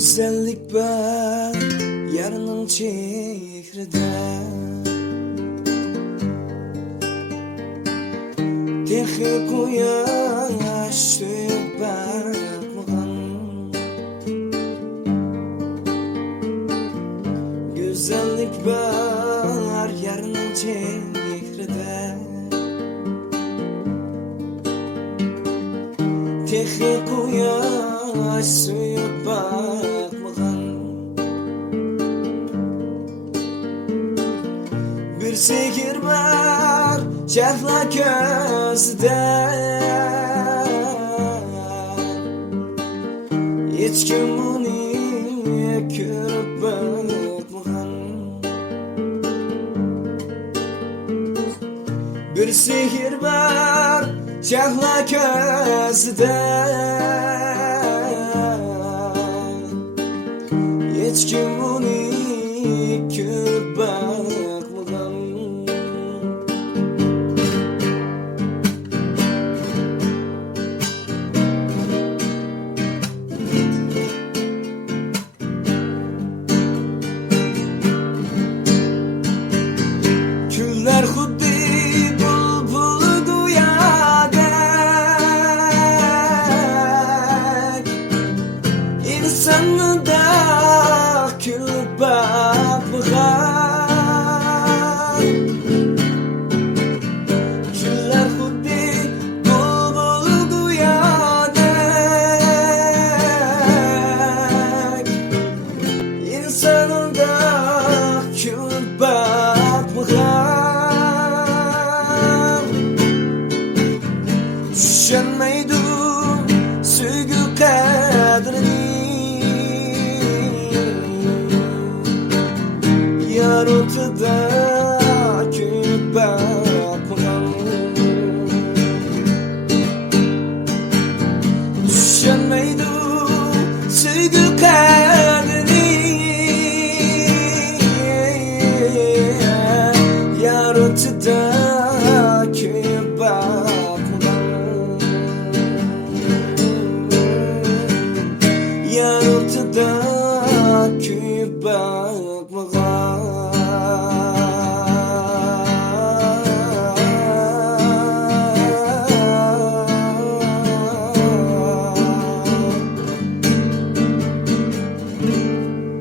Güzellik var yarının çehrede, Tehi kuyaş suyup bakmagan. Güzellik var yarının çehrede, Tehi kuyaş suyup bakmagan. Bir sihir var çahla gözde, hiç kim bunu görüp bakmagan. Bir sihir var çahla gözde, hiç kim bunu görüp bakmagan. Küller xuddi bulbul duyadek, insanı da külüp bakmagan. Küller xuddi bulbul duyadek, insanı da külüp bakmagan. Düşünmeydim sevgi kadrini, yar ortada külüp bakmagan. Düşünmeydim